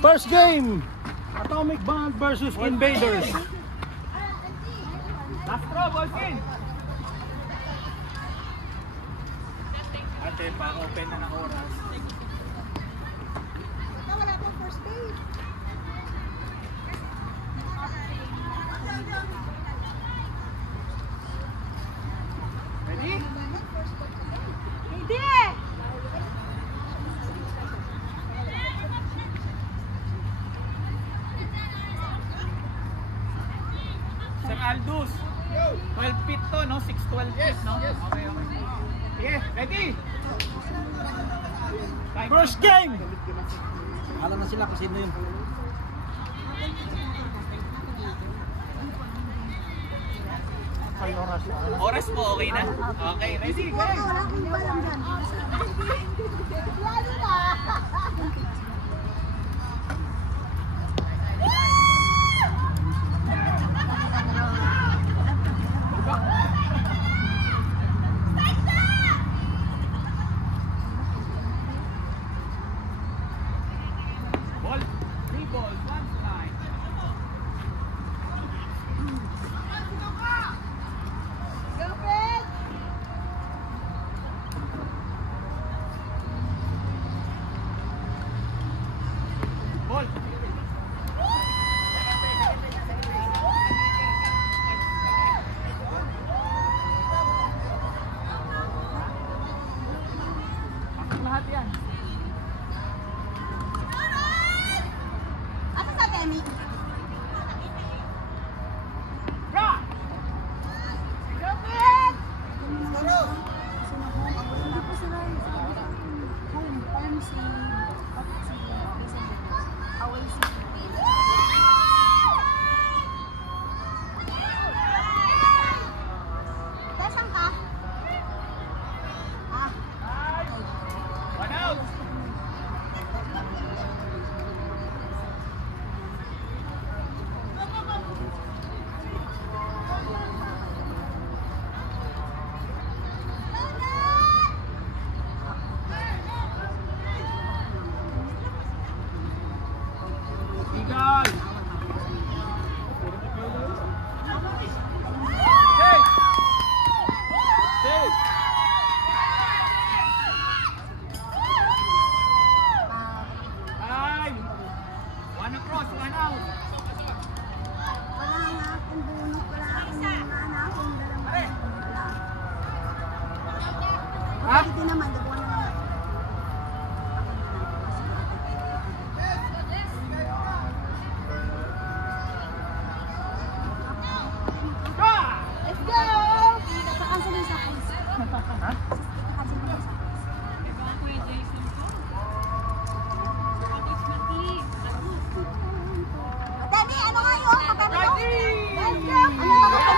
First game, Atomic Band versus Invaders. Last throw, Bolkin! Ate, pa-open na ng oras. Wala pong first base. Ready? Hindi! Sir Aldous. 12 feet to, no? 6'12 feet, no? Okay, okay. Sige, ready? First game. Alam na sila kung sino yun. Oras mo, okay na? Okay, ready, go! Wala akong balang dyan. Lalo na! Ball, 3 balls, 1 strike. Go, Fred! Ball. Pasok lahat yan. Asa sa Temi? Rock! Go, Fred! Dasang ka? Ah. 1 out! Eagle! Six! Six! Time! 1 across, 1 out! Wala nga akong bunot, wala akong dalang wala. Ha? Hindi naman, dalawa na naman. Let's go! Kakansel yung sa face. Ha? Kakansel yung sa face. Dani, ano nga yun? Magkano yun? Let's go! Ano ba ito?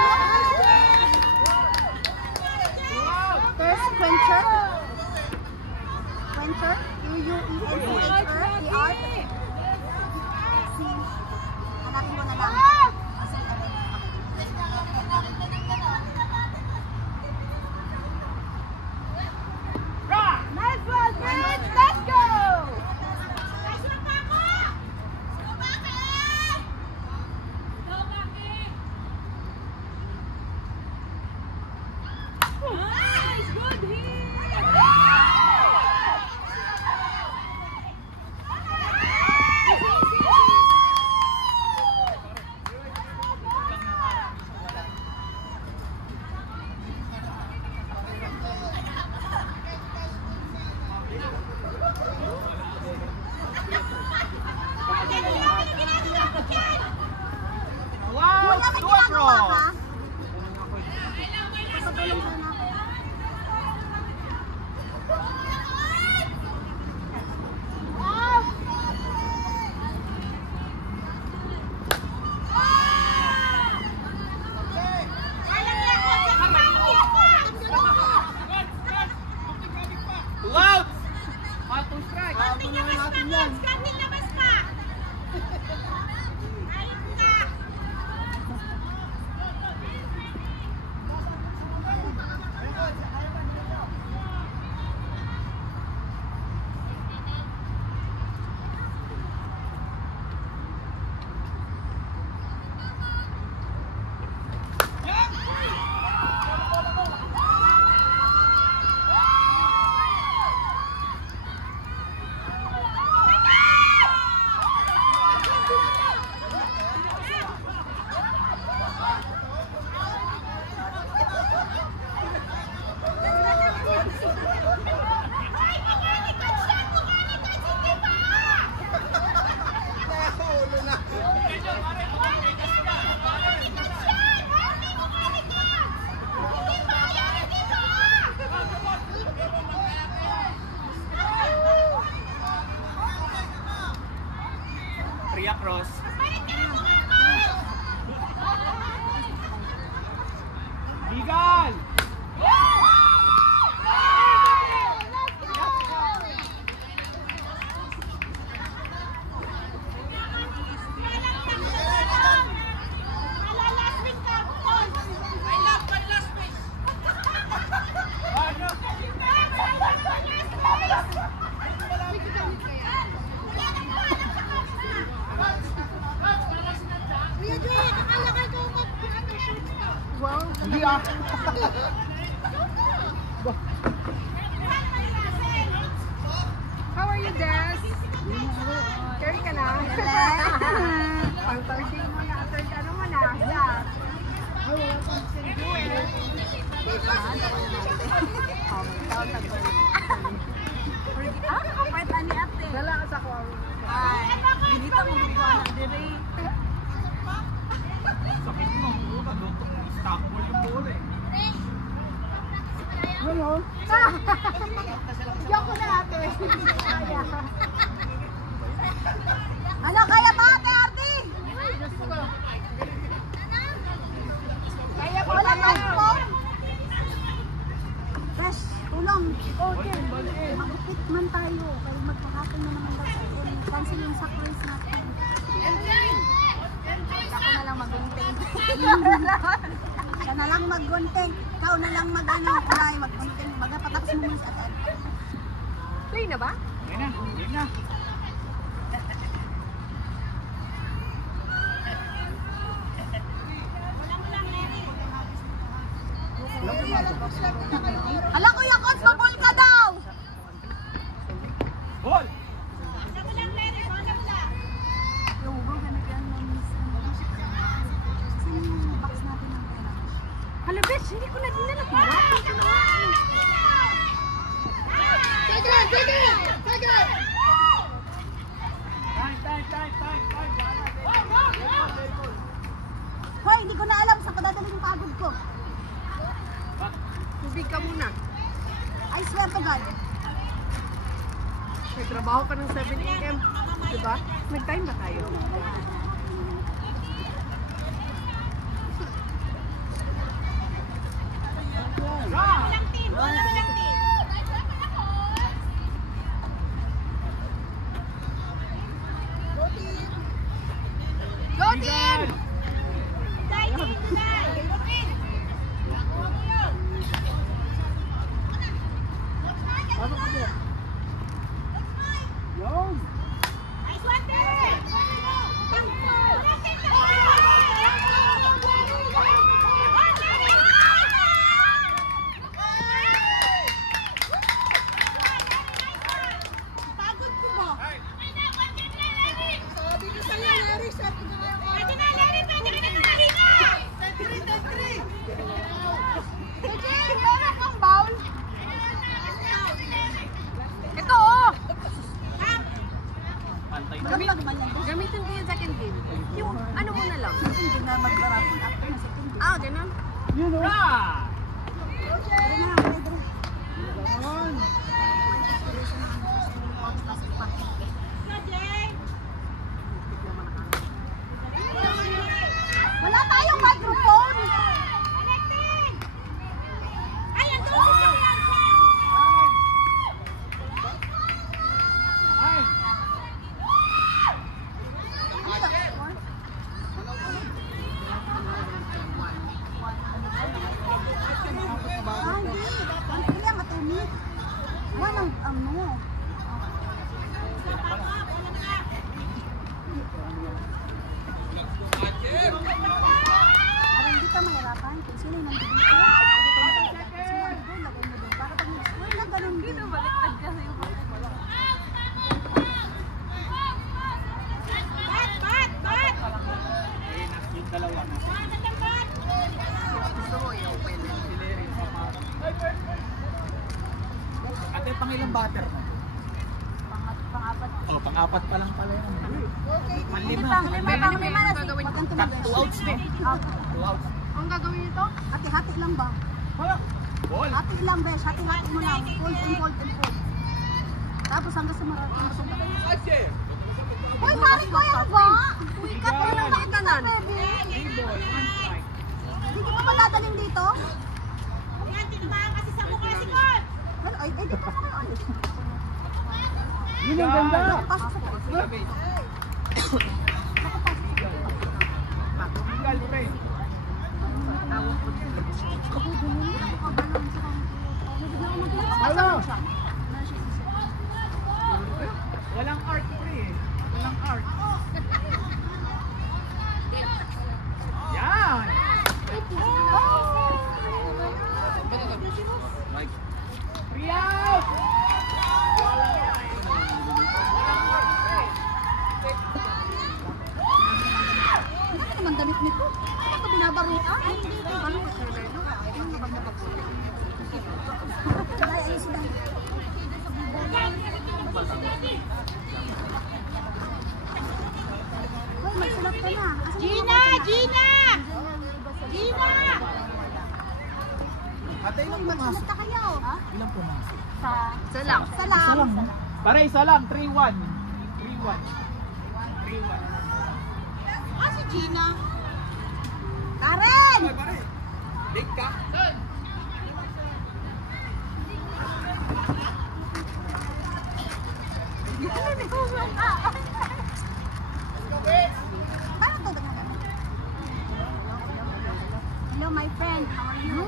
First quencher. Quencher? Q-U-E-N-C-H-R-E-R. Hanapin mo na lang. Kasi nice one, Fritz! Let's go! Nice, good Wow! Wala may 2 ginagawa across! ka? Papatulong ka na. Wow! Two outs! 2 strike! Abulungan natin yan. Kuya Cross. Bigal! Hindi ah. How are you, Des? Carry ka na? Pang-thursday mo na. Third ano mo na? Yeah. Kapait na ni ate. Wala ka sa kuwang. Ay, binita mo bigwa na dire. Sakit mo. Stop mo yung bola eh. Ano? Diyan ko na ate. Ano kaya ba ate Arty? Kaya wala tayong phone? Fresh, tulong. Okay. Magupit man tayo. Kaya magpahapon na naman daw tayo. Cancel yung surprise natin. Ako na lang mag-gunting. Siya na lang mag-gunting. Ikaw na lang mag-ano. Mag-gunting. Magpatapos mo muna sa atin. Play na ba? Yan na, yan na. Hala Kuya Coach, mabol ka daw! Ball! Yung bro, ganit yan ng saan yung box natin ng pera? Hala bitch, hindi ko na dinala. Pinapin ko na. Hoy, hindi ko na alam saan ko dadalhin yung pagod ko. Tubig ka muna. I swear to God. May trabaho ka ng 7 a.m. Diba? Nag-time ba tayo? Go team! Yun. Pagod ko mo. Sabi ko sa'yo, Larry, sabi ko na pwede na, Larry, pwede ka na nakahinga! Sige, meron kang bowl? Ito, oh! Pantay na. Gamitin ko yung second game. Yung ano mo na lang. Hindi na mag-garapon after na second day. Ah, ganun. Yun o. Ah! Dali na, dali, dali. Yun. Wala tayong microphone! Ay, ando si Sirian! Ay! Hindi lang matumit. Walang ano. Para hindi ka mahirapan. Kung sino yung nandito. Lagay mo doon. Para pag nag-score na ganun din. Baliktad kasi yung Yung dalawa na. gusto mo yung open. Ate, pang ilang batter mo? Pang-apat. Oh, pang-apat pa lang pala yun. Panlima. Pang-lima na si. Gagawin Wag kang Cut tumagal. 2 outs no? Ah, 2 outs. Ang gagawin nito? Hati-hati lang ba? Ball! Hati lang, besh. Hati-hati mo lang. Fold and fold and fold. Tapos hanggang sa marating mo sa Uy, pare ko yan ba? Uy, kapag lang nakaganan. Big boy, 1 strike. Hindi ko pa madadaling dito? Yan, tinabahan kasi sa mukha si Kon. Ay, dito ka na. Yun ang ganda. Pasok sa post. Legal, pre. Ano? Walang art, pre. Walang art. Yan! Free out! Ano naman damit nito? Ano ito binabaruan? Ano ko sir? Ay, ayos na. Hoy, magsulat ka na. Gina! Gina! Gina! Ate, ilang pumasok? Magsulat ka kayo. Ha? Ilang pumasok? Salam. Salam. Para isa lang, 3-1. 3-1. 3-1. Ah, si Gina. Karen! Big ka? Paano to? Hello, my friend. How are you?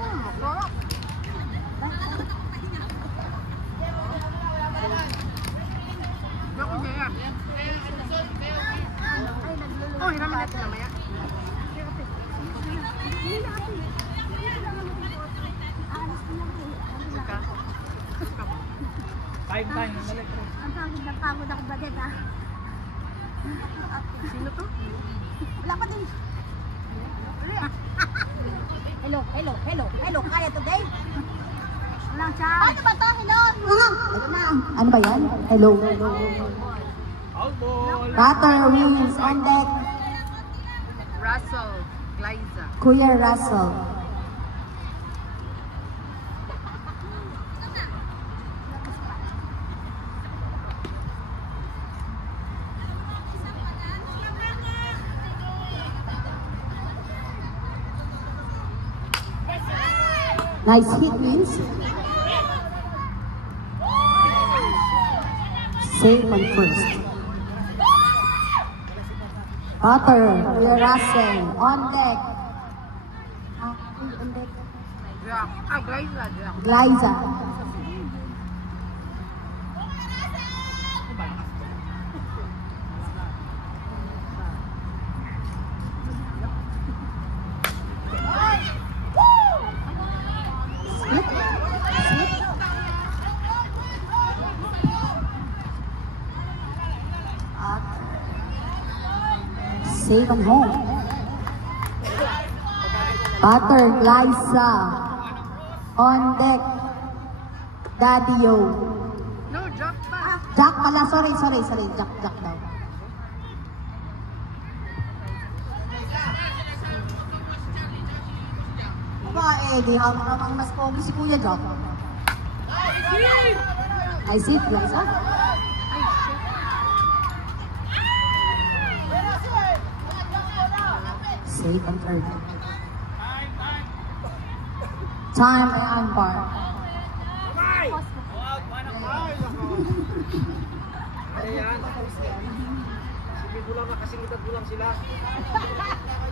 Oh, hiramin natin namaya. Time, nalik. Ang pagod ako badet ha. Sino to? Wala pa din. Hello. Kaya today? Walang chance. Ano ba to? Hello. Ito na. Ano ba yan? Hello. Out ball. Batter wins on deck. Russell. Glyza. Kuya Russell. Nice hit means. Safe on first. Batter, Kuya Russell, on deck. On deck. Jack. Ah, Glyza. Jack. Glyza. Save and home. Batter, Glyza. On deck. Daddy-o. No, Jack pa. Jack pala. Sorry. Jack daw. Aba di ang mas pogi si Kuya Jack. Ay, sit, Glyza. Safe and third. Time by umpire. Ayan. Sige, bulang na kasing bulang sila.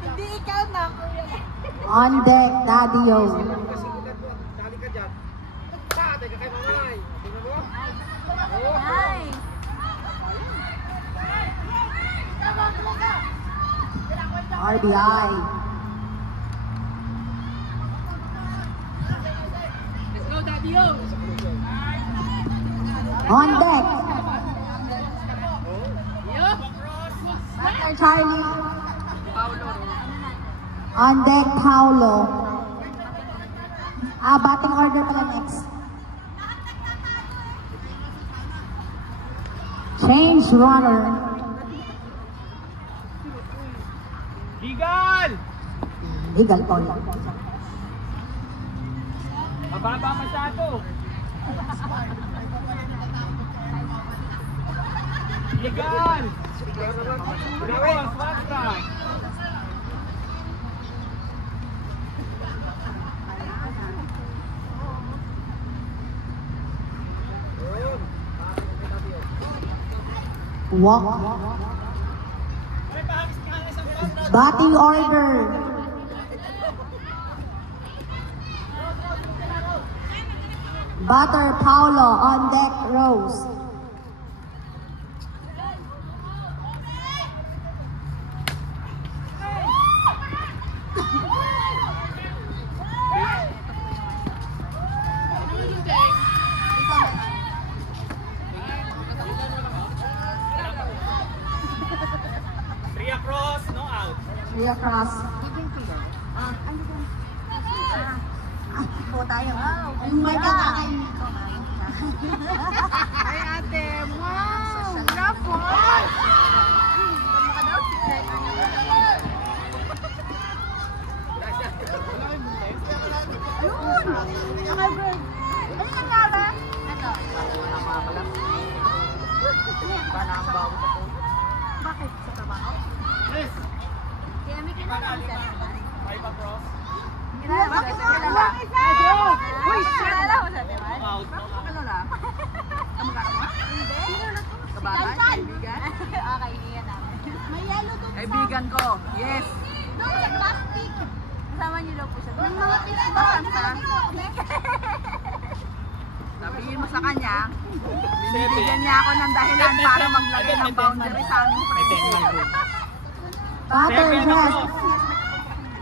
Hindi ikaw na. On deck, Daddy-o. Kasing dali ka dyan. Teka kay Mamay. Tingnan mo. Nice. RBI. Let's go, Daddy-o. On deck. Yo. Batter, Charlie. Paulo. On deck, Paulo. Batting order pala next. Change runner. Legal! Legal call. Mababa masyado. Bigan! Cross, one strike. Walk. Batting order. Batter Paulo on deck, Rose. Three across, no out. Three across. Po tayo. Yung may kakakain nito. Ay, ate. Wow! Bravo! Ayun! Okay, bro. Ano nangyari? Ito. Bakit? Sa trabaho? Yes. Kaya may kinakain siya. Five across. Bakit mo? Uy, kilala mo sa Tiwan? No out. Ano lang? Kamukha mo? Hindi. Kabahay? Kaibigan? Kaibigan namin. May yellow dun sa... Kaibigan ko. Yes. Doon sa plastic. Kasama niyo daw po siya. Yung mga plastic. Sabihin mo sa kanya, binibigyan niya ako ng dahilan para maglagay ng boundary sa aming friendship. Batter Seven rest. across.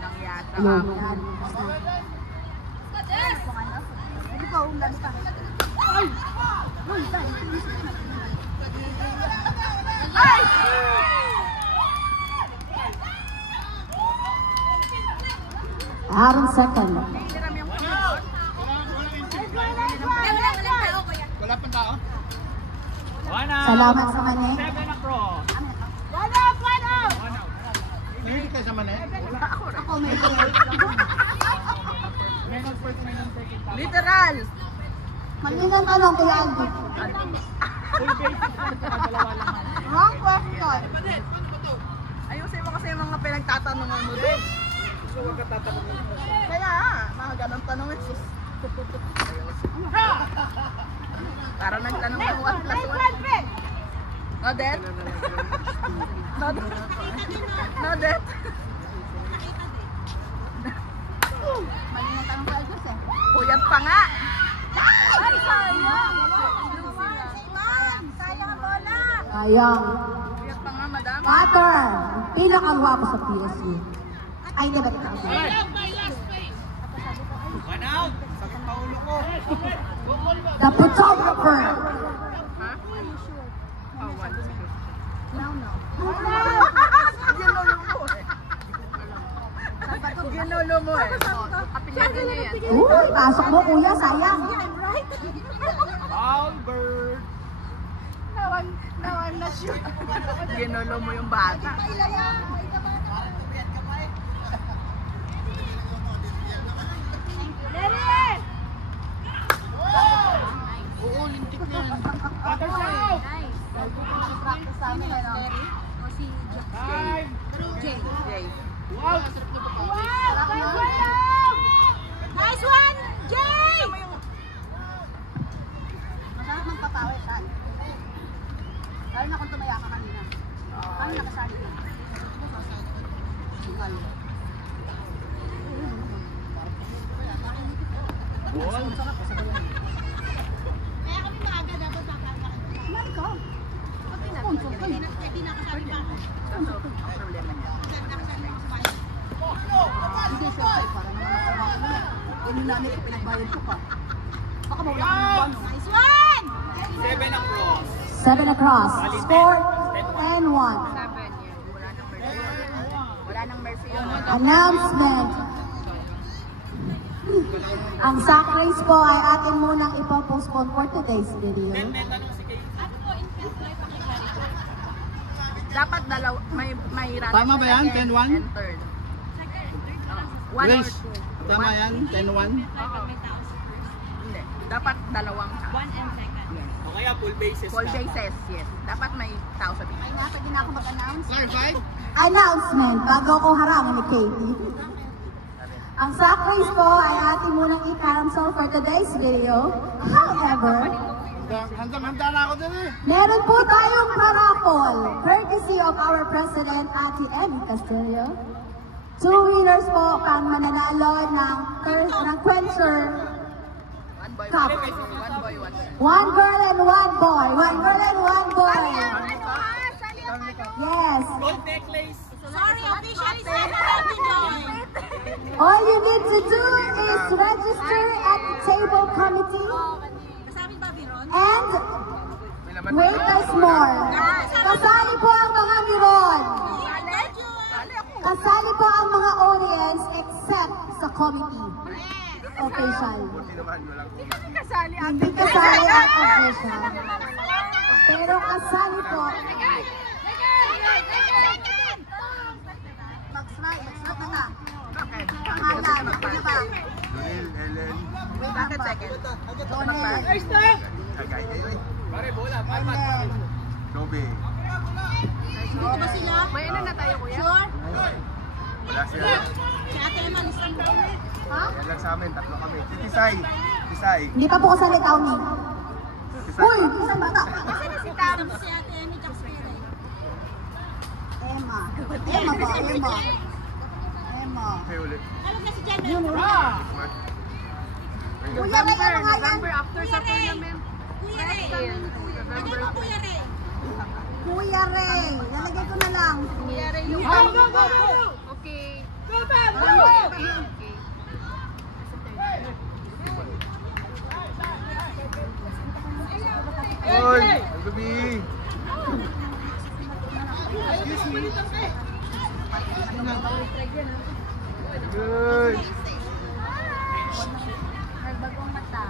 Nang yata. No. Sige po, umlado ka. Ay! Uy, dahil. Ay! Aaron second. Hiram yung One out. Salamat sa mani. Seven across. One out! One out. Mahilig kayo sa manet? Ako may Meron first, meron second. literal. Malinang tanong kay Aldo. Full bases lang, saka dalawa lang. wrong question. Ayusin mo kasi yung mga pinagtatanungan mo din. So, huwag ka tatanong. Kaya, mga ganang tanong eh. Sus. Para nagtanong ng 1+1. No debt? No debt? No debt? Mali na tanong sa Aldos eh. Puyat pa nga. Ay, sayang! Sayang ang bola! Sayang. Puyat pa nga, madam. Batter. Pinakagwapo sa PSU. Ay, di ba ito? One out. Sakit pa ulo ko. The photographer. Ha? Oh, one. No, no. Ginolo mo eh. Ginolo mo eh. Apelyado niya yan. Uy, pasok mo kuya, sayang. Foul bird. Now I'm not sure. Ginolo mo yung bata. Oo, lintik na yan. Batter out. Practice sa amin, ano? O si Time. Jay. Yay. Wow. Nice one, Jay! Masarap magpapawis, ha? Lalo na kung tumaya ka kanina. Kami nakasali na. Sugal. Ball. Kaya kami maaga dapat makakakita. Mali ka. Sponsor ka eh. Hindi nakasali pa ako. Ang problema niya. Hindi, syempre, para naman ako. Yun namin kung pinagbayad ko pa. Baka mawala ka ng ano. Nice one! Seven across. 7 across. Score 10-1. Wala nang mercy. Wala nang mercy yun. Announcement. Ang sack race po ay atin munang ipopostpone for today's video. May tanong si Kay. Dapat dalawa, may run. Tama ba yan? second 10-1? and third. One or Race. two. Tama yan? 10-1? Hindi. Dapat dalawang ka. One and second. Yes. kaya full bases. Full bases, yes. Dapat may tao sa bigay. Ay nga, pwede na ako mag-announce. Announcement, bago ko harangin ni Katie. Ang sack race po ay ating munang i-cancel for today's video. However, Handa na ako din eh. meron po tayong paraffol, courtesy of our President, Ate Emmy Castillo. 2 winners po ang mananalo ng Quencher Cup. One boy, one. 1 girl and 1 boy. 1 girl and 1 boy. Yes. Gold necklace. Sorry, officially said to join. All you need to do is register at the table committee Kasama ba, Biron? and wait us more. Kasali po ang mga miron. Kasali po ang mga audience except sa committee. Official. Kasali ang Hindi kasali ang official. Pero kasali po. Mag-smile na ka. Pangalan, ano ba? Bakit second? Donel. Pare, bola. Pat. Dito ba sila? May ano na tayo, kuya? Sure? Wala sila. Si Ate Emma, listen daw. Ha? Yan lang sa amin, tatlo kami. Si Tisay. Tisay. Hindi pa po kasali Tawny. Uy! Isang bata. Kasi na si Tam, si Ate Emma, tsaka si Tere. Emma. Emma ba? Emma. Emma. Okay, ulit. Alam na si Jen. Smart. Kuya Ray, ano nga yan? November after sa tournament. Kuya Ray. Ano mo, Kuya Ray? Kuya Ray. Lalagay ko na lang. Kuya Ray, yung okay. Okay. Hoy! Ang gabi! Good! Nagbagong mata.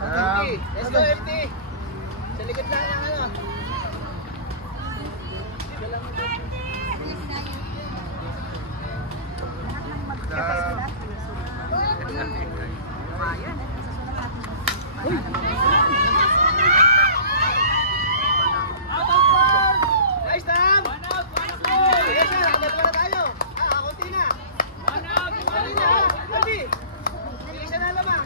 Let's go, FT. Sa likod lang ng ano. Nice, Tam! Yes, sir. Agad na tayo. Kunti na. Kunti na. Kunti. Bilisan na lamang.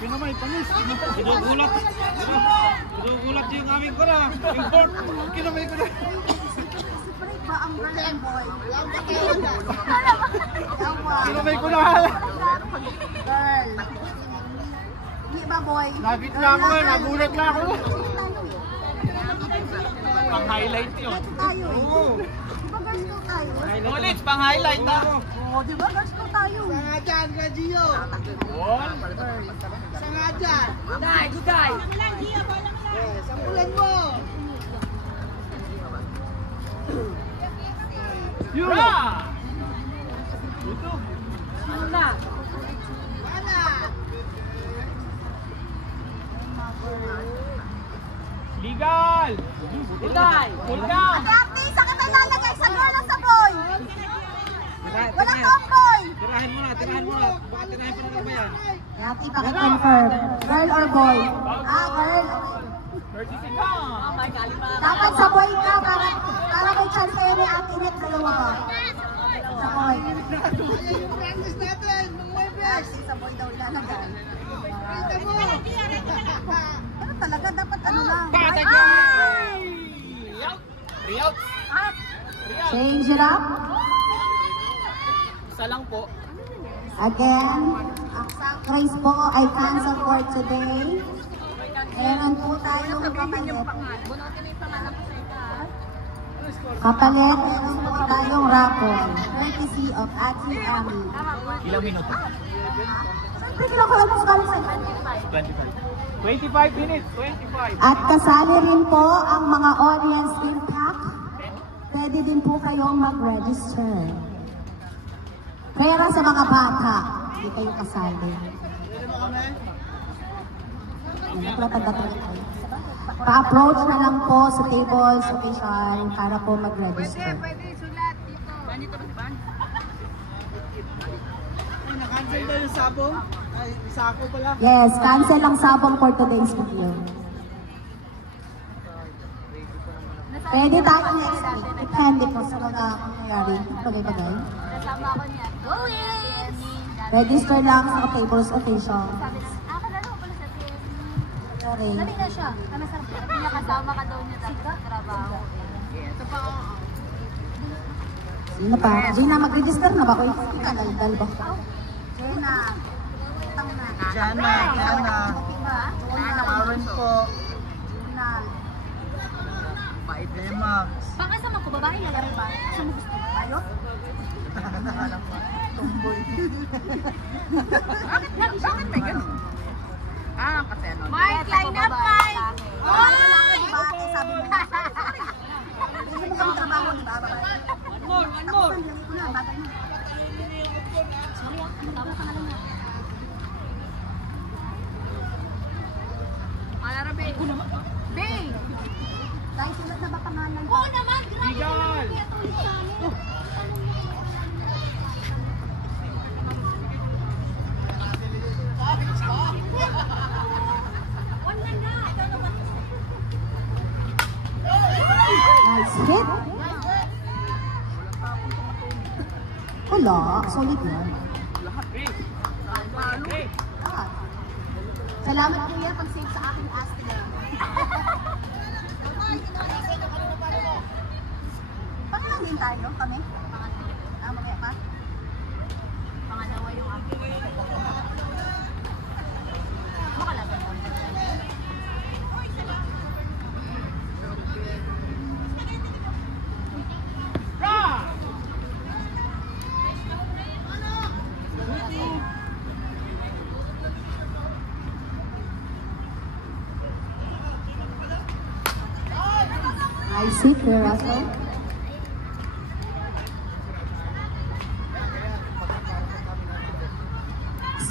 Pinamay, panis. Kinugulat. Kinugulat yung aming ko na. Import. Kinamay ko na. Separate ba ang girl and boy? Kinamay ko na. Girl. Hindi ba boy? Nagit na ako eh. Nagulat na ako. Pang highlight yun. Tayo. Oo. Di ba girls ko tayo? Ulit, pang highlight na. Oo, di ba girls ko tayo? Nga dyan, Gio. One. Sa nga dyan. Day, good day. Sampulan mo. Yura! Ano na? Ana. Legal! Good day. Full count! Ate Ate, saan ka tayo lalagay? Sa girl o sa boy? Walang tomboy! Tirahin mo na. Tirahin mo na. Baka tirahin pa naman ba yan? Yati, paki-confirm. Girl or boy? Girl. 30 seconds! Dapat sa boy ka para may chance kayo ni Ate Net. Dalawa ba? Sa boy. Yung practice natin. Mag-Webes. Sa boy daw ilalagay. Kita mo. Pero talaga, dapat ano lang. Three outs! Change it up. Isa lang po. Again, ang sack race po ay cancel for today. Meron po tayong kapalit. Kapalit, meron po tayong raffle. Courtesy of Ate Ami. Ilang minuto? Siyempre, kinukuha mo sa sa'yo. 25 minutes. 25. At kasali rin po ang mga audience impact. Pwede din po kayong mag-register. Pera sa mga bata, hindi kayo kasali. Pa-approach na lang po sa tables official para po mag-register. Pwede sulat dito. Ganito ba si Ban? Ay, na-cancel daw yung sabong. Ay, sako pala. Yes, cancel ang sabong for today's video. Pwede tayo next week. Depende po sa mga nangyayari. Bagay-bagay. Kasama ko niya. Go in! Register lang sa tables official. Kalaro ko pala sa TSM. Sorry. Dali na siya. Ano sa niya kasama ka daw niya sa trabaho. Ito pa ako. Sino pa? Gina, mag-register na ba ko? Dal ba? Jenna. Tang na. Jana, Jana. Aaron po. Jenna. Bait na yung Max. Pakasama ko, babae na rin ba? Saan mo gusto? Tayo? Bakit may ganun? Kasi ano? Mike, line up, Mike! Bakit sabi mo? Hindi mo kami trabaho, di ba? One more, one more. Tapos ko na, batay mo. Sorry, matapos ka na lang. Malaro, Bay. Bay! Dahil sulat na ba pangalan? Oo naman, grabe. Legal! Nice hit. Wala, solid yan. Ah. Salamat kuya pag-save sa aking asti na. Pangalan din tayo, kami? Mamaya pa? Pangalawa yung aking. Makalaban lang. Nice hit, Kuya Russell.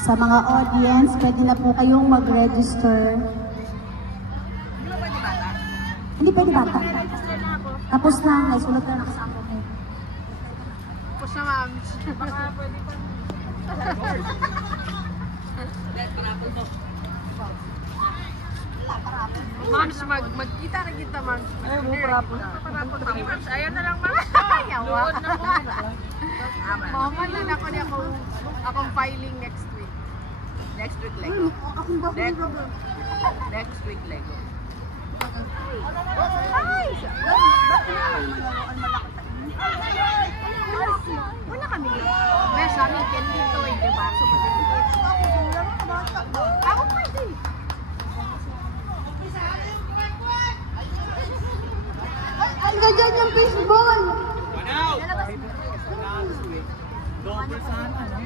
Sa mga audience, pwede na po kayong mag-register. Di ba pwede bata? Hindi pwede bata. Tapos na, naisulat na nakasama ko. Push na, ma'am. Baka pwede pa. Mams, magkita na kita, mams. Ay, mo parapon. Mams, ayaw na lang, mams. Yawa. Mama na ako niya akong filing next week. Next week, Lego. Next week, Lego. Wala kami. Bes, amin, candy to, di ba? So, ako pwede. Ang ganyan yung fishball! One out! Double sana, no?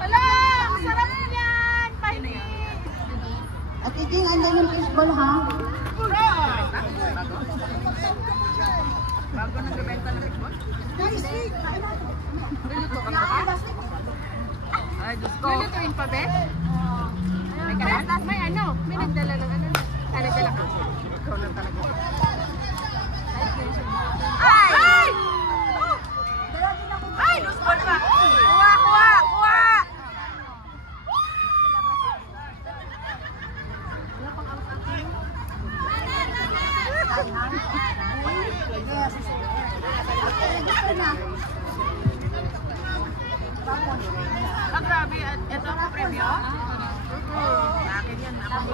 Wala! Ang sarap niyan! Pahingi! At Iking, andyan yung fishball ha? Bago nagbebenta ng fishball? Luluto ka ba? Ay, Diyos ko. Lulutuin pa, Beth? May kalas? May ano? May nagdala ng ano? Nagdala ka? Ikaw lang talaga. Ay! Ay! Ay! Loose ball pa! Kuha! Kuha! Kuha! Wala pang out-out. Ah, grabe. Ito ang premyo? Akin yan. Ako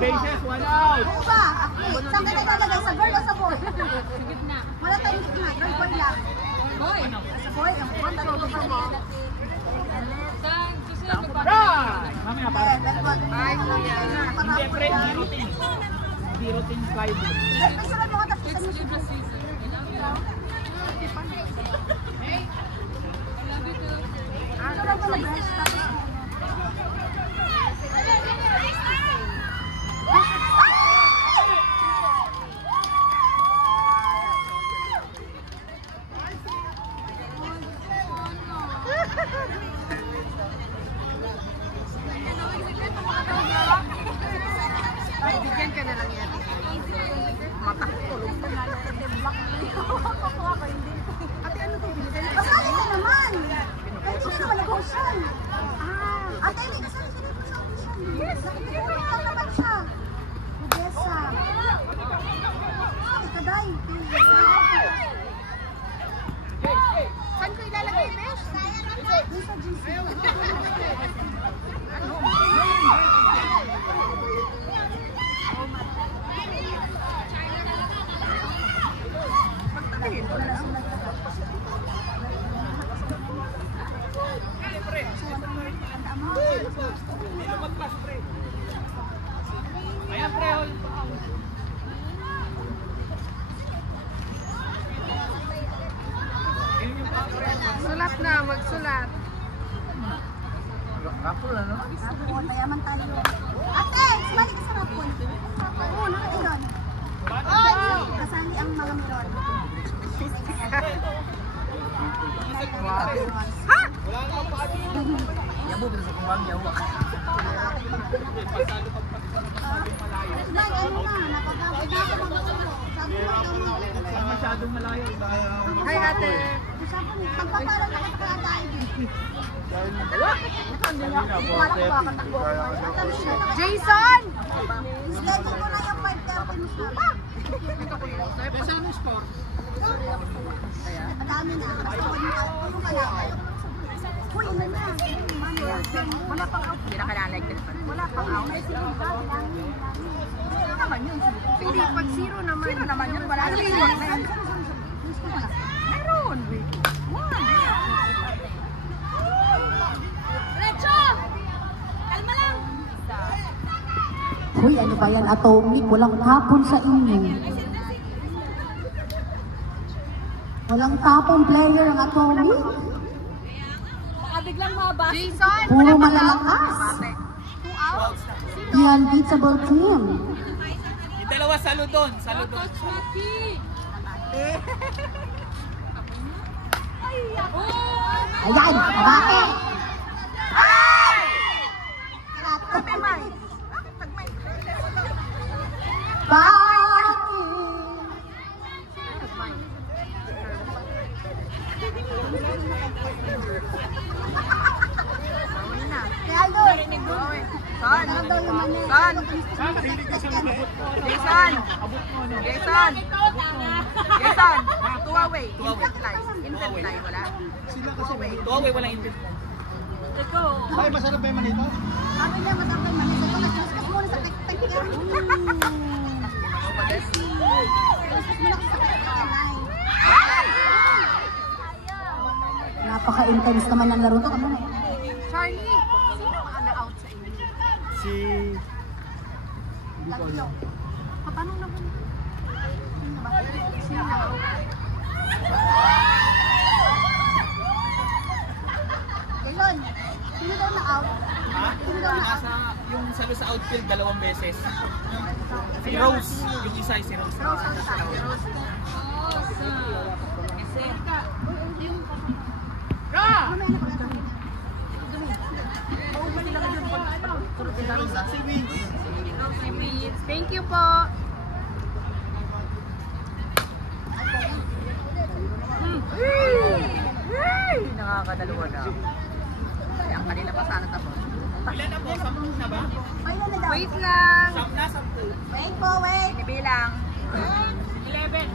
Bases, one out! Ano ba? Okay, saan ka nagalagay? Sa girl o sa boy? Wala tayong gitna. Girl, boy lang. Boy! Sa boy, ang boy. Right! Mamaya para. Ay, kuya. Hindi, pre, hindi routine. Hindi routine fiber. May sulat mo ka tapos sa music. Sulat mo na best. Ate, hindi kasama siya dito sa audition. Yes. Nakikita lang naman siya. Odessa. Ikaday. Saan ko ilalagay, Besh? Dito sa GC. Ayan, pre, hold. Sulat na, magsulat. Rapol ano? Rapol, mayaman tayo. Ate, sumali ka sa rapol. Oo, nakairon. Kasali ang mga miron. Ha? Yabo dito sa kumbang yawa. Nag, ano na, napagkakot na ako mag-ulo. Sabi mo ikaw mo. Masyadong malayo. Hi, ate. Sabi mo, magpapala na kita kaya tayo. Jason! Schedule ko na yung 5:30 mo sa ba? Saan yung score? Madami na. Basta huwag mo ka na. Uy, ano na? Wala pang out. Hindi na kailangan din. Wala pang out. Ano naman yun? Hindi, pag zero naman. Sino naman yun? Wala Ano na yung yun. one? Meron. Hoy, ano ba yan, Atomic? Walang tapon sa inyo. Walang tapon player ang Atomic. Jason! Puro malalakas. 2 outs? The unbeatable team. Yung dalawa, salo doon. Salo doon. Ayan, bakit? Jason! Jason! Jason! Two away. Instant live. Instant live. Wala? Two away. Tuwaway, walang intent. Ay, masarap ba yung manito? Sabi niya, masarap yung manito. Nag-discuss muna sa tagtigan. Napaka-intense naman ng laro to. Charlie! Sino ang na-out sa inyo? Si... Paano naman? Sino na-out? Jason, sino daw na-out? Ha? Nasa yung salo sa outfield 2 beses. Si Rose. Yung isa si Rose. Thank you po. Nakakadalawa na. Ay, ang kanila pa sana tapos. Ilan na po? 10 na ba? Ay, na daw. Wait lang. 10 na, 10. Wait po, wait. Binibilang. 11.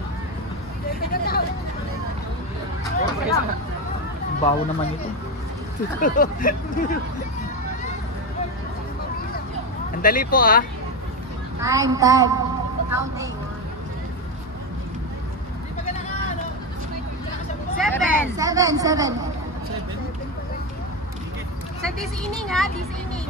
Bawo naman ito. Ang dali po ah. Time. Counting. 7. 7. Sa this inning ha, this inning.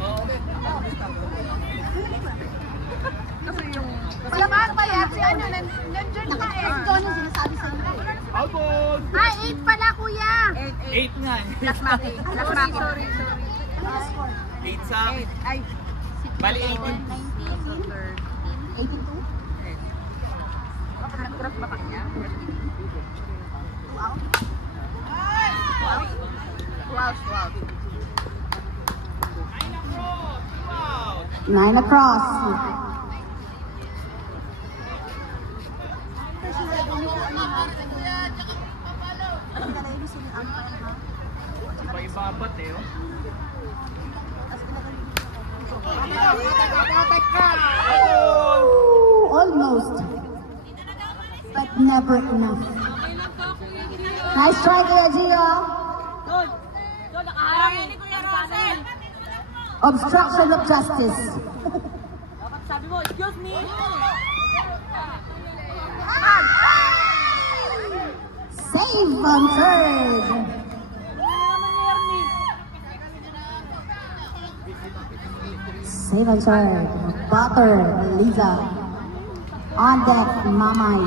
Kasi yung... Wala ba pa yan? Si ano, nandiyan ka eh. Ito ano sinasabi sa inyo? Outboard! Ah, 8 pala kuya. 8 nga. Last maki. Sorry. Ano na score? 8 sa... Ay, Bali 18. 19? 82? nag-cross ba kanya? 2 out? 9 across. Kasi gagawin ko ano ha? Ang galayin mo sila ang umpire ha? Iba-ibabat eh oh. Tapos never enough. Nice try, Kuya Gio. Obstruction of justice. Sabi mo, excuse me. Save on third. Save on third. Butter, Lisa. On deck, Mamay.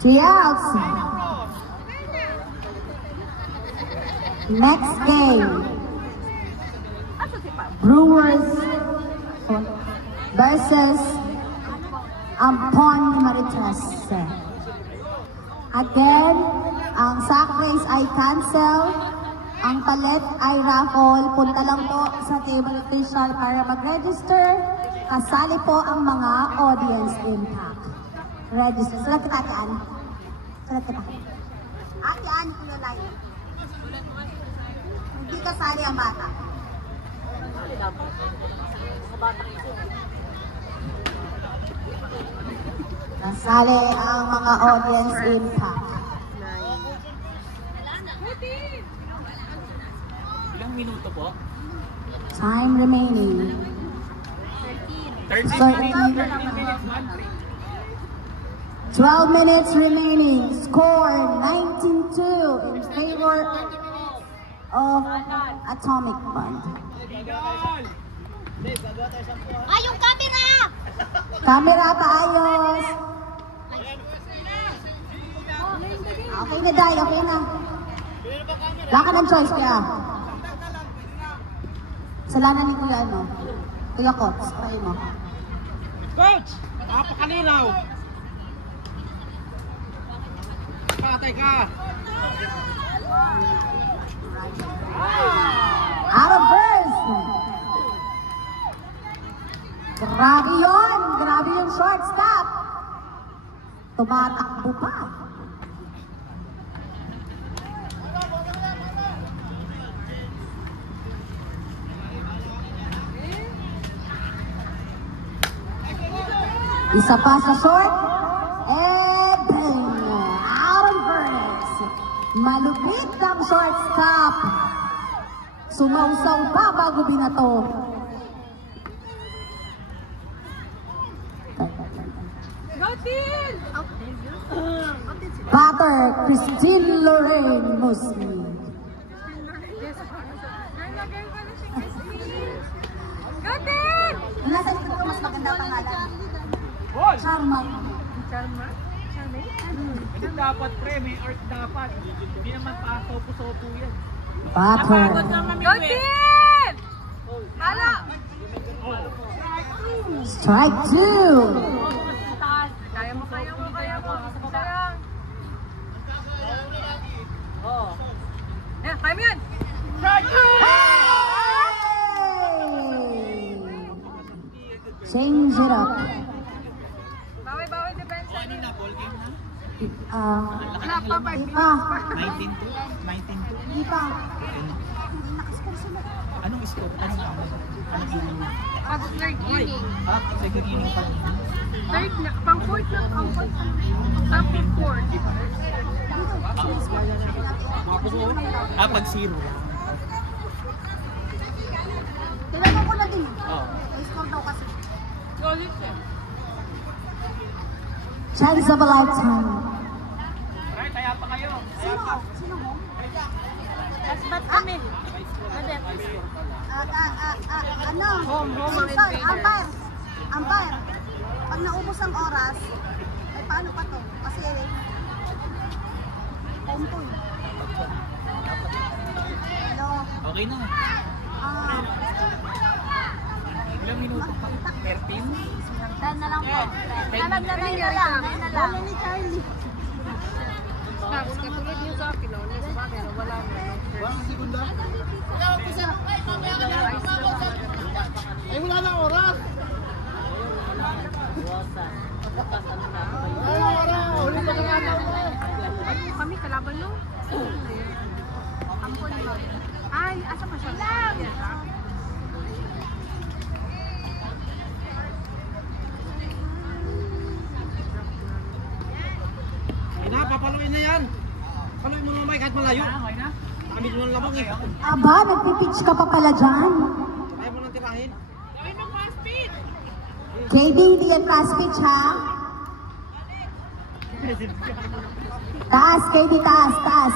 3 outs. Next game. Brewers versus Ampon Marites. Again, ang sack race ay cancel. Ang palit ay raffle. Punta lang po sa table official para mag-register. Kasali po ang mga audience impact. Register. Sulat kita, Ate Ann. Sulat kita. Ate Ann, Kuya Lai. Hindi kasali ang bata. Kasali ang mga audience impact. Ilang minuto po? Time remaining. 13 minutes, 1 break. 12 minutes remaining. Score 19-2 in favor of Atomic Bond. Ay, yung camera! Camera paayos. Okay na, Day. Okay na. Wala ka ng choice, kaya. Salanan ni Kuya, ano? Kuya Kots, try mo. Coach! Napakalinaw! Patay ka! Out of burst! Grabe yun! Grabe yung shortstop! Tumatakbo pa. Isa pa sa short. And out of burst. Malupit ang shortstop. Sumausaw pa bago binato. Batter, Christine Lorraine Musli. Nasa likod ko mas maganda pangalan. Charma. Ito dapat pre, may art dapat. Hindi naman pa-sopo-sopo yan. Batter. Go team! Hala! Strike 2. Kaya mo. Sayang. Kaya mo yan! Change it up. Bawi depensa. Ano na, ball game na? Wala pa, 5 Di minutes pa. pa. 19-2? Di pa. Anong score? Anong Pag third inning. second inning pa. Third na, pang fourth na. Top of fourth. Pag 0. Tinanong ko na din. Oo. Score daw kasi. Solid siya. Chance of a lifetime. Right, kaya pa kayo. Sino mo? Last bat kami. Ano? Home ang Sorry, invader. umpire. Pag naubos ang oras, ay paano pa to? Kasi home to. Hello? Okay na. Ilang minuto pa? 13? Dan na lang po. Nalaglaray na lang. Wala ni Charlie. Tapos katulad niyo sa akin, pero wala na. Ay, wala na oras. Kami kalaban no? Ampon mo. Ay, asa pa siya? Ay na, papaluin na yan. Paluin mo naman kahit malayo. Okay na? Nakabit mo ng lamang eh. Aba, nagpipitch ka pa pala dyan. Kaya mo nang tirahin. KB, hindi yan fast pitch ha. Taas, KB, taas, taas.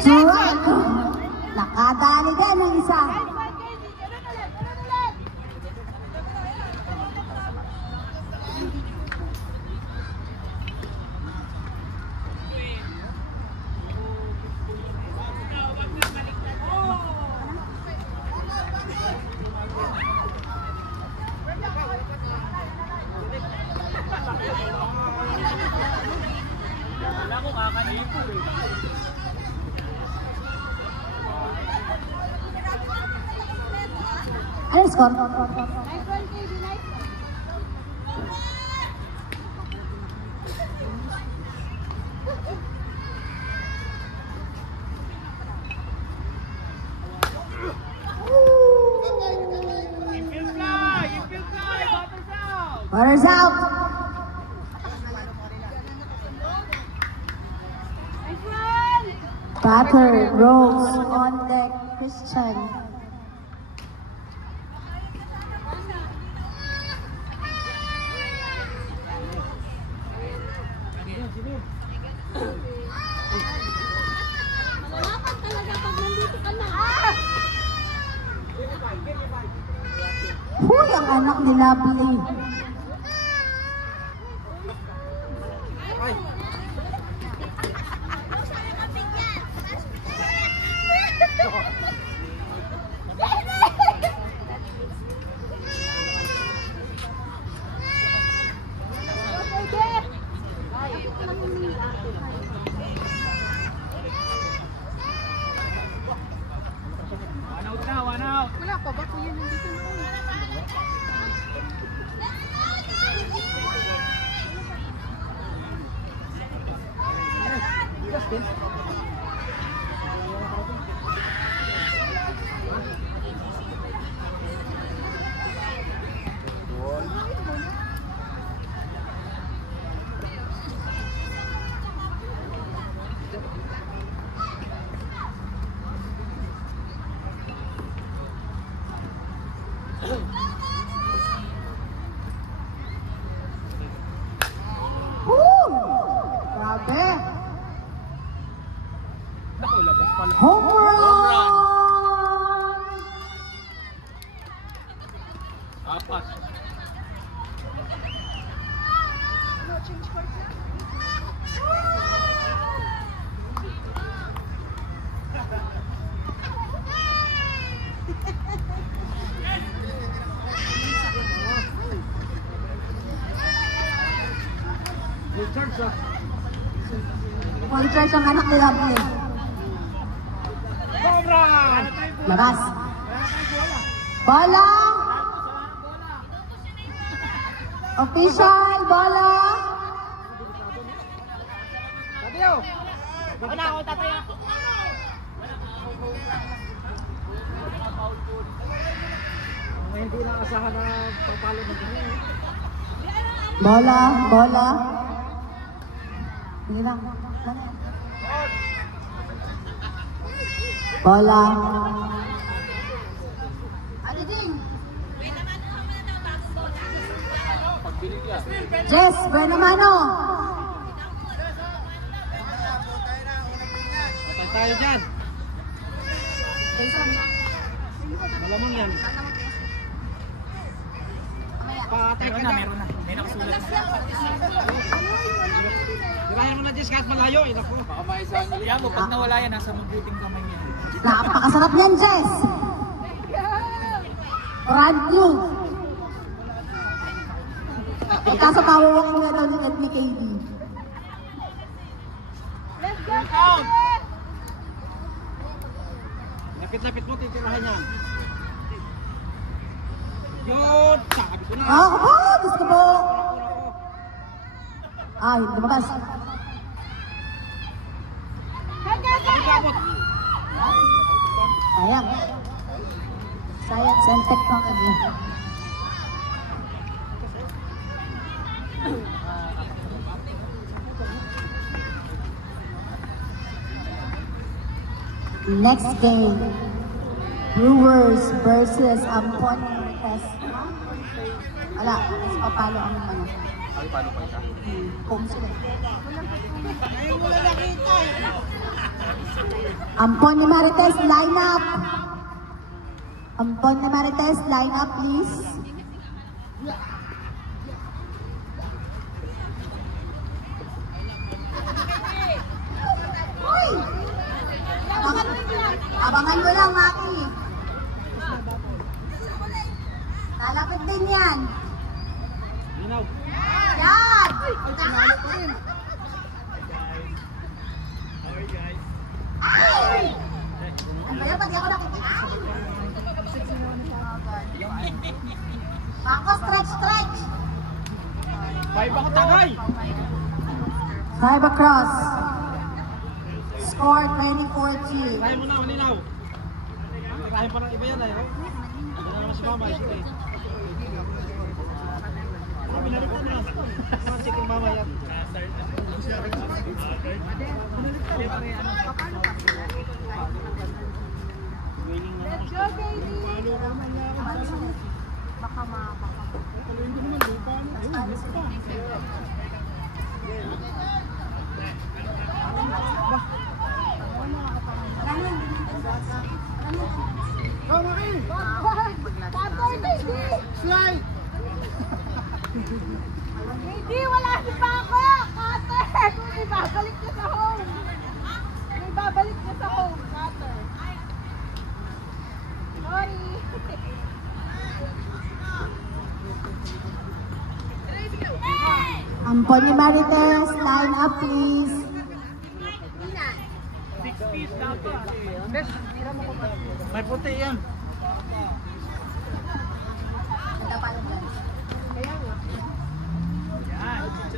Strike! Nakadali din ang isa. Wala ko kakalipo eh. Ano score? Runners out. Batter, Rose, on deck, Christian. Huy, ang anak ni Lovely. One out. Wala pa ba kuya nandito na? Grabe. Naku, labas pala. Home run! Apat. One charge ang anak ni Lovely. Labas. Bola! Official, bola! Wala ako, tataya. Hindi na asahan na papalo na ganyan. Bola, bola. Sige lang. Bola. Ano ding? Jess, buena mano. Patay tayo dyan. Malamang yan. Patay ka na. Meron na. May nakasulat na. Tirahin mo na Jess kahit malayo. Inako. Kaya mo, pag nawala yan, nasa mabuting kamay niya. Napakasarap niyan, Jess. Brand new. Kaso pawawakin nga daw ni KD. Out! Lapit-lapit mo, titirahan yan. Yun! Sabi ko na. Diyos ko po. Ay, lumabas. Sayang. Sayang, sentek pa nga din. Next game, Brewers versus Ampon Marquez. Wala, mas papalo ang ano. Ay, paano pa ito? Home sila. Ampon ni Marites, line up. Ampon ni Marites, line up please. Abangan mo lang, Maki. Lalapit din yan. Linaw. Yan! Ay! Ano yun? Pati ako nakikita. Mako, stretch! Five ako tagay! Five across. Score 24-3. Tirahin mo na, malinaw. Tirahin pa ng iba yan eh. Hindi na naman si Mama. Sige. Pinalitan mo na. Sige kung Mama yan. Let's go, baby! Baka Slide! Hindi, wala si Paco! Cutter! May babalik ka sa home! May babalik ka sa home, Cutter! Sorry! Ampon ni Marites, line up please. 6 feet down to. May puti yan.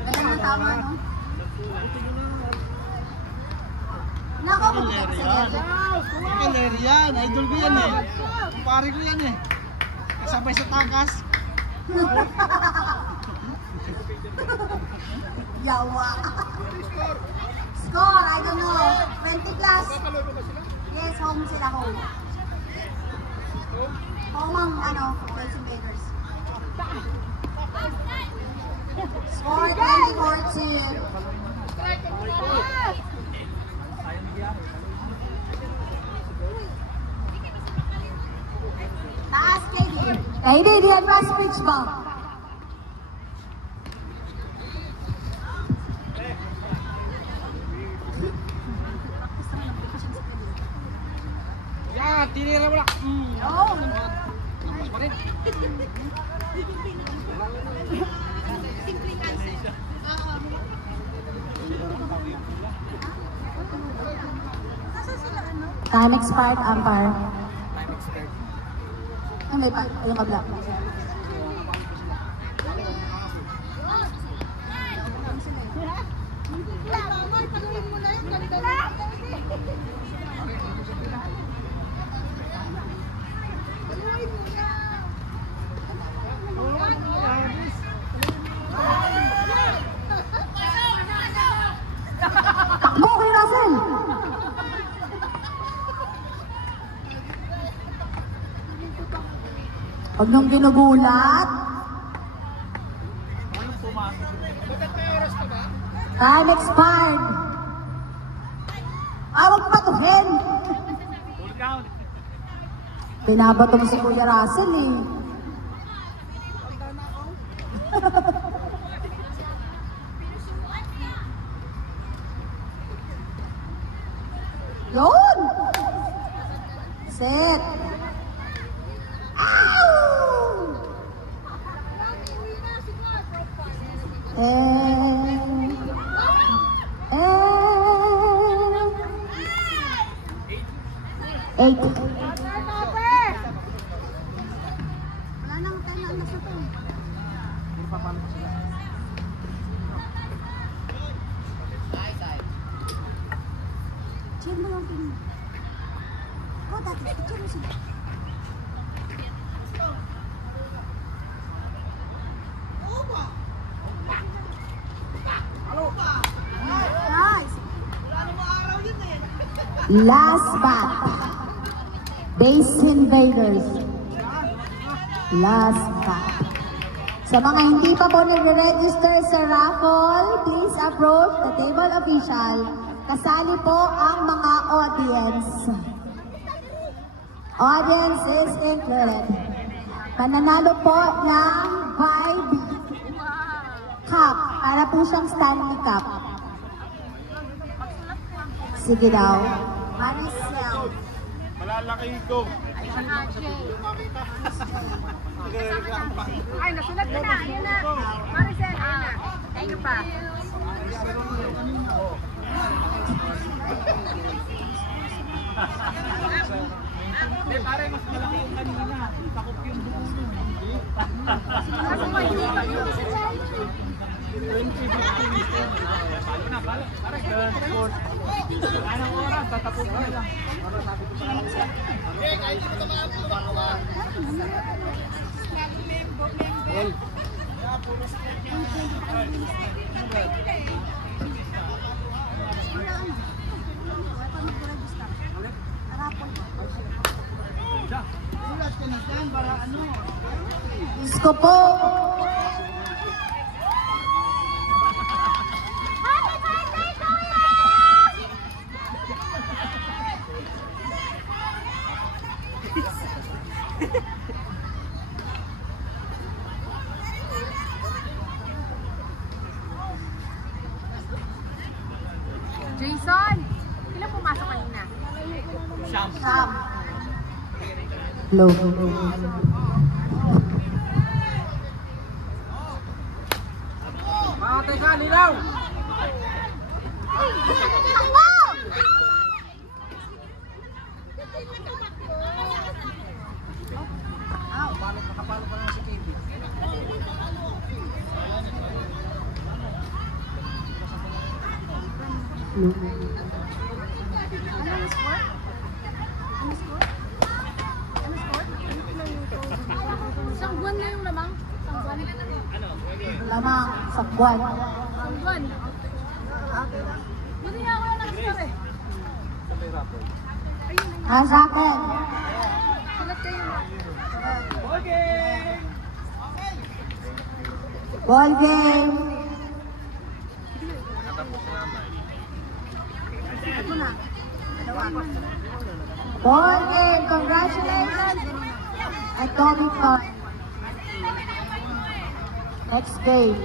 Kaya na tama, no? Nako, Kaler yan. Kaler yan. Idol ko yan eh. Pare ko yan eh. Kasabay sa takas. Yawa. Score, I don't know. 20 plus. Yes, home sila, home. Home ang, Chelsea Invaders. Score 24-2. Taas, KD. KD, the advance pitch ball. Yan, tinira mo lang. Yun. Tapos pa rin. Time expired, umpire. Time expired. Ay, may pa, yung kabla. Huwag nung ginugulat. Time expired. Huwag patuhin. Full count. Binabato mo si Kuya Russell eh. Yun! Set! Ow! Eight. Wala nang tayo na sa to. Check mo yung pin. Ko, dati, check mo sila. Nice! Last bat. Base Invaders. Last bat. Sa mga hindi pa po nagre-register sa raffle, please approach the table official. Kasali po ang mga audience. Audience is included. Mananalo po ng Vibe Cup. Para po siyang Stanley Cup. Sige daw. Maricel. Malalaki ko. Ay, nasulat ko na. Ayun na. Maricel, ayun na. Thank you pa. Hindi, pare, mas malaki yung kanina. Takot yung buko nun. Kasi may hindi pa yun sa challenge. 20-15. Palo na, palo. Pare, anong oras? Tatapos na lang. Isko po. Jason, ilan pumasok kanina? Sam. Low. Mga teka, nilaw! Nakapalo pa naman si KB. Ano score? Ano score? Ano score? Isang buwan na yung lamang. Isang buwan. Lamang sakwan. Isang buwan. Hindi nga ako na nag-score eh. Sa akin. Sulat kayo. Ball game. Ito na. Dalawa. Ball game. Congratulations. Atomic Heart. Next game.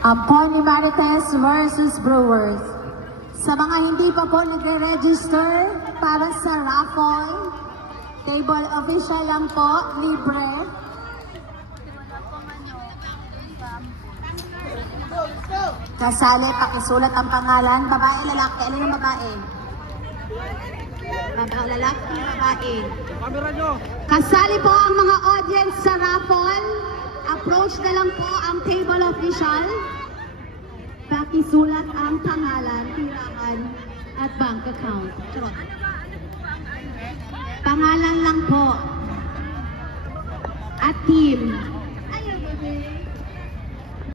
Pony Marites versus Brewers. Sa mga hindi pa po nagre-register para sa raffle, table official lang po, libre. Kasali, pakisulat ang pangalan. Babae, lalaki. Alin ang babae? Babae, lalaki, babae. Camera nyo. Kasali po ang mga audience sa raffle. Approach na lang po ang table official. Pakisulat ang pangalan, tirahan, at bank account. Charot. Pangalan lang po. At team. Ayaw, baby.